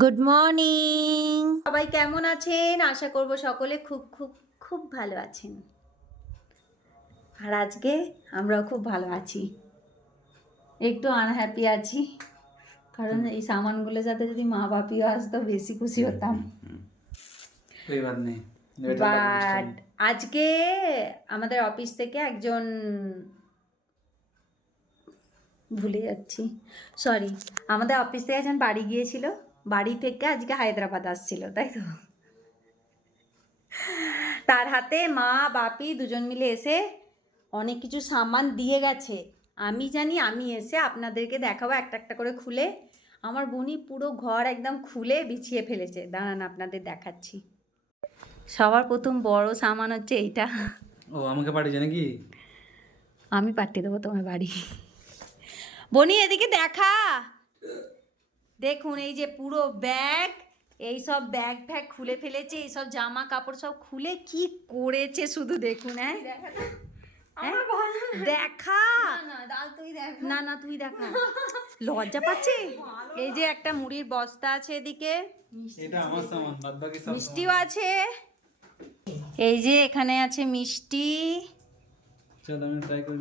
Good morning সবাই, কেমন আছেন? আশা করব সকলে খুব খুব খুব ভালো আছেন। আর আজকে আমরাও খুব ভালো আছি, একটু আনহ্যাপি আছি, কারণ এই সামানগুলোর সাথে যদি মা বাপিও আসতো বেশি খুশি হতাম। বাট আজকে আমাদের অফিস থেকে একজন, ভুলে যাচ্ছি, সরি, আমাদের অফিস থেকে একজন বাড়ি গিয়েছিল, বাড়ি থেকে আজকে হায়দ্রাবাদ আসছিল, তাই তো। তার হাতে মা বাপি দুজন মিলে এসে অনেক কিছু সামান দিয়ে গেছে। আমি জানি, আমি এসে আপনাদেরকে দেখাবো একটা একটা করে খুলে। আমার বোনই পুরো ঘর একদম খুলে বিছিয়ে ফেলেছে, দাঁড়ান আপনাদের দেখাচ্ছি। সবার প্রথম বড় সামান হচ্ছে এইটা। ও আমাকে পাঠিয়েছে নাকি? আমি পাঠিয়ে দেবো তোমার বাড়ি। বনি এদিকে দেখা, দেখুন এই যে পুরো ব্যাগ, এই সব ব্যাগ ফ্যাগ খুলে ফেলেছে, এই সব জামা কাপড় সব খুলে কি করেছে শুধু দেখুন। হ্যাঁ দেখা, না না তুই দেখা, লজ্জা পাচ্ছে। এই যে একটা মুড়ির বস্তা আছে এদিকে, এটা আমার সামান, বাদ বাকি সব মিষ্টিও আছে। এই যে এখানে আছে মিষ্টি। চলো আমি ট্রাই করি।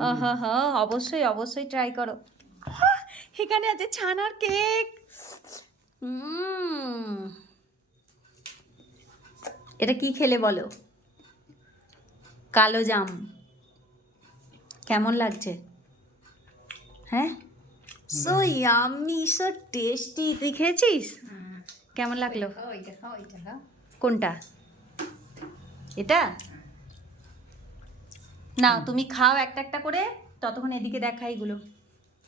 অবশ্যই অবশ্যই ট্রাই করো। এখানে আছে ছানার কেক। এটা কি খেলে বলো? কালো জাম। কেমন লাগছে? হ্যাঁ, সো ইয়ামি, সো টেস্টি। তুই খেয়েছিস? কেমন লাগলো? কোনটা? এটা না, তুমি খাও একটা একটা করে, ততক্ষণ এদিকে দেখা এইগুলো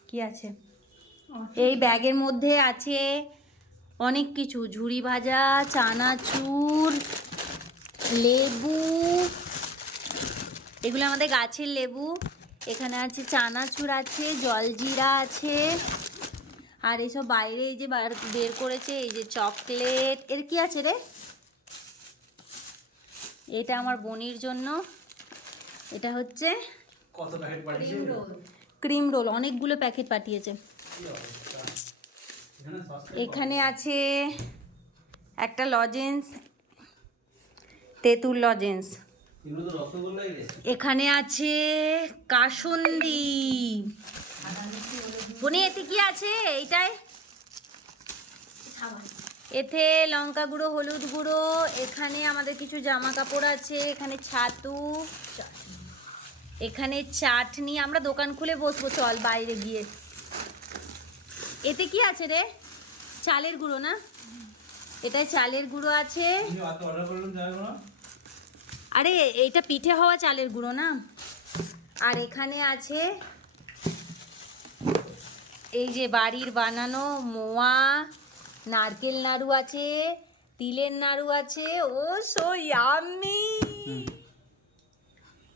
কি আছে। এই ব্যাগের মধ্যে আছে অনেক কিছু, ঝুরি ভাজা, চানাচুর, লেবু, এগুলো আমাদের গাছের লেবু। এখানে আছে চানাচুর, আছে জলজিরা আছে, আর এইসব বাইরে এই যে বের করেছে, এই যে চকলেট। এর কি আছে রে? এটা আমার বোনির জন্য। এটা হচ্ছে কত প্যাকেট পাঠিয়েছে? ক্রিম রোল, অনেকগুলো প্যাকেট পাঠিয়েছে। এখানে আছে একটা লজেন্স, তেঁতুল লজেন্স। এখানে আছে কাসুন্দি। বোনি এতে কি আছে? এইটাই এতে লঙ্কা গুঁড়ো, হলুদ গুঁড়ো। এখানে আমাদের কিছু জামা কাপড় আছে, এখানে ছাতু, এখানে চাটনি। আমরা দোকান খুলে বসবো, চল বাইরে গিয়ে। এতে কি আছে রে? চালের গুঁড়ো না? এটাই চালের গুঁড়ো আছে। আরে এইটা পিঠে হওয়া চালের গুঁড়ো না? আর এখানে আছে এই যে বাড়ির বানানো মোয়া, নারকেল নাড়ু আছে, তিলের নাড়ু আছে। ও সো ইয়াম্মি।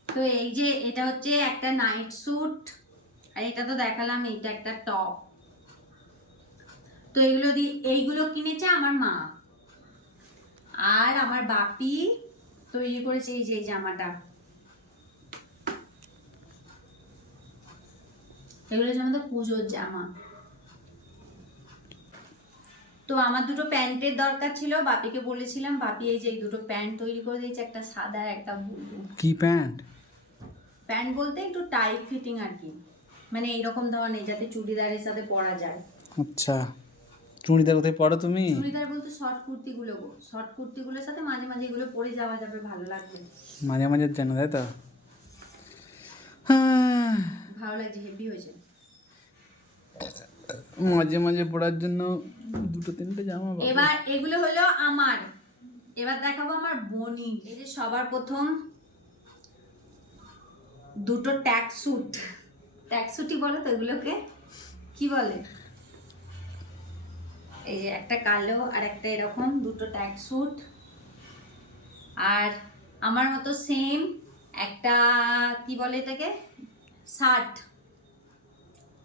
তো এই যে এটা হচ্ছে একটা নাইট স্যুট, আর এটা তো দেখালাম, এইটা একটা টপ। তো এইগুলো কিনেছে আমার মা, আর আমার বাপি তৈরি করেছে এই যে এই জামাটা। এগুলো হচ্ছে আমাদের পুজোর জামা। তো আমার দুটো প্যান্টের দরকার ছিল, বাপিকে বলেছিলাম, বাপি এই যে এই দুটো প্যান্ট তৈরি করে দিয়েছে, একটা সাদা একটা ব্লু। কি প্যান্ট? প্যান্ট বলতে একটু টাইট ফিটিং আর কি, মানে এইরকম ধরনের যাতে চুড়িদারের সাথে পরা যায়। আচ্ছা, চুড়িদার কোথায় পরো তুমি? চুড়িদার বলতে শর্ট কুর্তিগুলো গো, শর্ট কুর্তিগুলোর সাথে মাঝে মাঝে এগুলো পরে যাওয়া যাবে, ভালো লাগবে। মাঝে মাঝে জানো, তাই তো? ভালো লাগছে, হেভি হয়েছে। মাঝে মাঝে পরার জন্য দুটো তিনটে জামা। এবার এগুলো হলো আমার, এবার দেখাবো আমার বোনি। এই যে সবার প্রথম দুটো ট্যাক্সুট, ট্যাক্সুটি বলো তো এগুলোকে কি বলে? এই যে একটা কালো আর একটা এরকম, দুটো ট্যাক্সুট। আর আমার মতো সেম একটা, কি বলে এটাকে, শার্ট।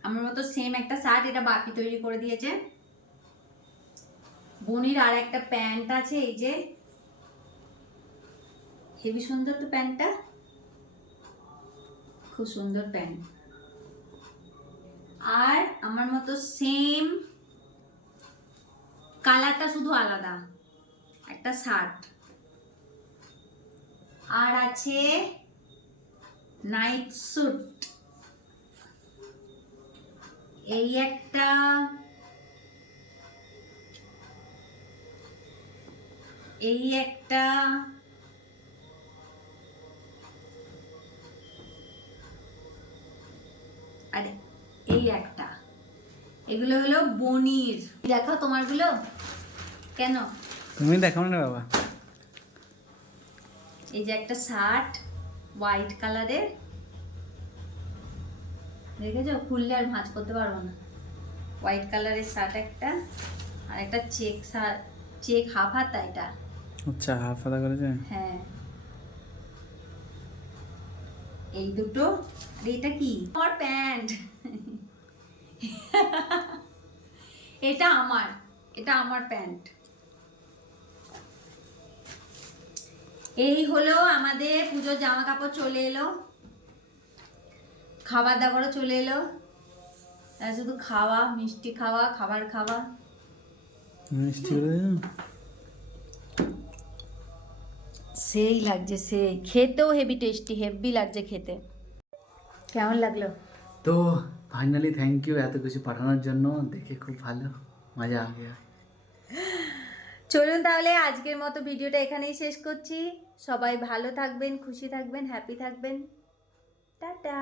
আমার মতো সেম একটা শার্ট, এটা বাপি তৈরি করে দিয়েছে। বোনির আর একটা প্যান্ট আছে, এই যে হেবি সুন্দর তো প্যান্টটা, খুব সুন্দর প্যান্ট। আর আমার মতো সেম কালারটা শুধু আলাদা, একটা শার্ট। আর আছে নাইট স্যুট, এই একটা, এই একটা, আর এই একটা। এগুলো হলো বনির। দেখো তোমারগুলো কেন? তুমি দেখাও না বাবা। এই যে একটা শার্ট হোয়াইট কালারের, দেখেছো? খুললে আর ভাঁজ করতে পারবো না। হোয়াইট কালারের শার্ট একটা, আর একটা চেক শার্ট, চেক হাফ হাতা এটা। আচ্ছা, হাফ হাতা করেছে। হ্যাঁ, এই দুটো। আর এটা কি? আমার প্যান্ট। এটা আমার, এটা আমার প্যান্ট। এই হলো আমাদের পুজোর জামা কাপড় চলে এলো, খাবার দাবারও চলে এলো। শুধু খাওয়া, মিষ্টি খাওয়া, খাবার খাওয়া। মিষ্টি করে দাও। সেই লাগছে, সেই খেতেও হেভি টেস্টি, হেভি লাগছে খেতে। কেমন লাগলো? তো ফাইনালি থ্যাংক ইউ এত কিছু পাঠানোর জন্য, দেখে খুব ভালো মজা আ গয়া। চলুন তাহলে আজকের মতো ভিডিওটা এখানেই শেষ করছি। সবাই ভালো থাকবেন, খুশি থাকবেন, হ্যাপি থাকবেন। টাটা।